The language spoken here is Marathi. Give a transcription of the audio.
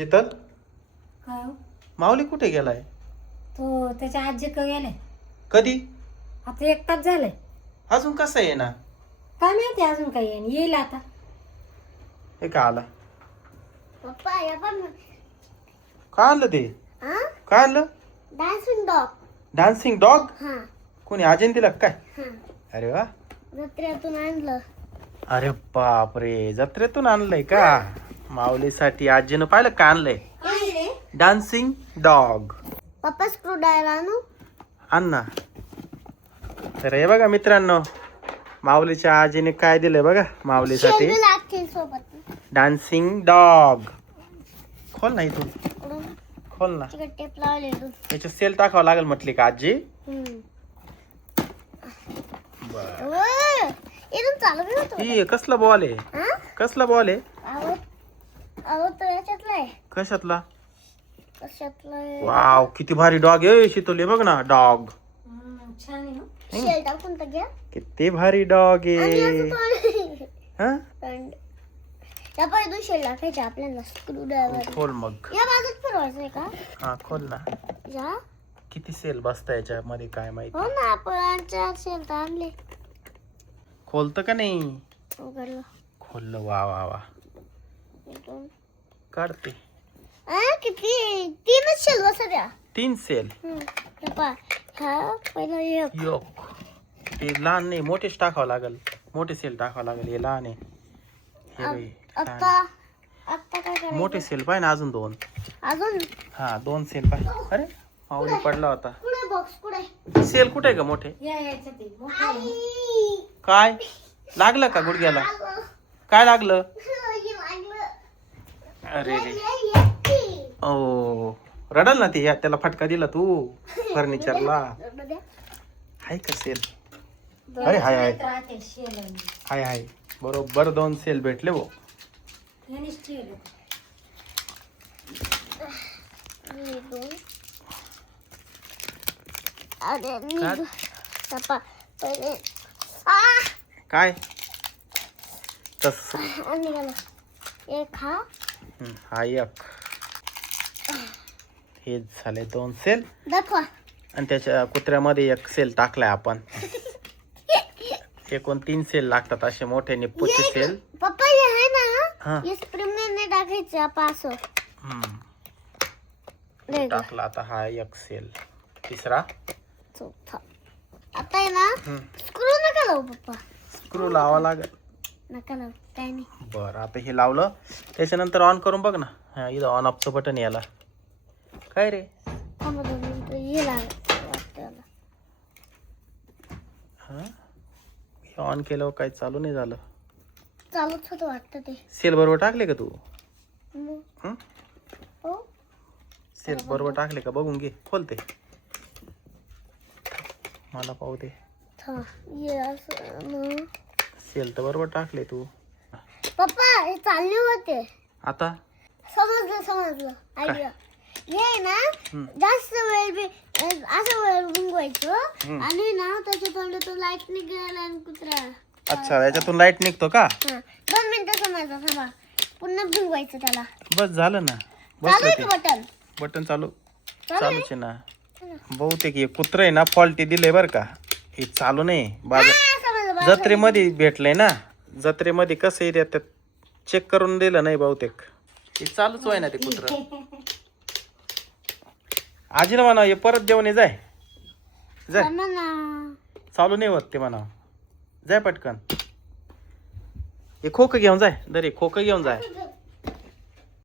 शीतल, काय हो? माऊली कुठे गेलाय? तो त्याच्या आजी का गेलाय. कधी? आता 1 तास झालाय. अजून कसं आहे ना? काय माहिती अजून काही येईल आता. हे का आला? पप्पा या पण काय आणलं ते? काय आणलं? Dancing dog. Dancing dog? हा कोणी आजीने दिला का काय? हा अरे वा. जत्रेतून आणलं. अरे बापरे, जत्रेतून आणलंय का? माऊलीसाठी आजीनं पाहिलं का आणलंय? Dancing dog. पप्पा स्क्रू ड्रायव्हर आणू. आण ना. तर हे बघा मित्रांनो, माऊलीच्या आजीने काय दिलंय बघा माऊलीसाठी. शेल्बी लागतील सोबत. Dancing dog. खोल ना इथून, इकडून खोल ना. तिकडे टेप लावले. याच्यात सेल टाकावं लागेल म्हटली का आजी? इथून चालू बी होतो. ही कसला बॉल आहे? हा? कसला बॉल आहे? अहो तो याच्यातला आहे. कशातला? कशातला आहे? वाव, किती भारी डॉग आहे शीतल. बघ ना डॉग. छान आहे ना. शेल टाकून तर घ्या. किती भारी डॉग आणि आहे. असं पण- हा? पण या पण शेल टाकायचे आपल्याला स्क्रू ड्रायव्हर. खोल मग. या बाजूत फिरवायचंय का? हा खोल ना. या किती सेल बसता याच्यामध्ये काय माहिती. हो ना आपण 4 शेल तर आणले. खोलतं का नाही? उघडलं. खोललं. वा वा वा. इथून. काढते. किती 3च शेल बसत द्या. 3 सेल. हा पहिला एक. योक. ते लहान नाही, मोठेच टाकावं लागेल. मोठे सेल टाकावं लागेल. हे लहान आहे. हे बाई, आता लहान. आता काय करायचं? मोठे सेल पाहिजे ना अजून 2. अजून हा 2 सेल पाहिजे. अरे माऊली पडला होता. कुठे बॉक्स कुठे? सेल कुठे आहे का मोठे? यायचं ते मोठं आहे. काय लागलं का गुडघ्याला? काय लागलं? अरे रे. ओ रडल ना ती. त्याला फटका दिला तू फर्निचरला. हाय का सेल? अरे हाय हाय राहते शेल आहे. हाय हाय. बरोबर 2 सेल भेटले हो. याने स्टील आहे. पहिले काय तस? एक हा हा एक. हे झाले 2 सेल. दाखवा. आणि त्याच्या कुत्र्यामध्ये 1 सेल टाकलाय आपण. एकूण 3 सेल लागतात असे मोठे निप्पूचे सेल. पप्पा हे आहे हा. ना, हे स्प्रिंग नाही टाकायचं आपण असं. नाही का? टाकला. आता हा 1 सेल. तिसरा. चौथा. आता आहे ना, स्क्रू नका लावू पप्पा. स्क्रू लावा लागेल. नका लावू, काय नाही. बरं आता हे लावलं. त्याच्यानंतर ऑन करून बघ ना. हा इथं ऑन ऑफचं बटन याला. काय रे? थांबा 2 मिनिटं. हे लागलं वाटतं याला. हा हे ऑन केल्यावर काही चालू नाही झालं. चालूच होतं वाटतं ते. सेल बरोबर टाकले का तू? मग. हं? हो. सेल बरोबर टाकले का बघून घे. खोलते मला पाहू दे. हे असं मग. सेल तर बरोबर टाकले तू. पप्पा हे चालले होते. आता समजलं आयडिया. हे ना जास्त वेळ बी असं वेळ गुंगवायचं आणि ना त्याच्या तोंडातून लाईट निघायला आणि कुत्रा. अच्छा याच्यातून लाईट निघतो का? 2 मिनिटं समजलं. थांबा पुन्हा गुंगवायचं त्याला. बस झालं ना. चालू आहे बस का बटन? बटन चालू. चालू आहे? चालूच आहे ना. बहुतेक हे कुत्र आहे ना फॉल्टी दिलंय बरं का. हे चालू नाही. समजलं. जत्रेमध्ये भेटलंय ना. जत्रेमध्ये कसं आहे त्यात चेक करून दिलं नाही बहुतेक. हे चालूच आहे ना ते कुत्र. आजीला म्हणा हे परत देऊन ये. जाय जाय. चालू नाही होत ते म्हणा. जाय पटकन. हे खोकं घेऊन जाय. दरे खोकं घेऊन जाय.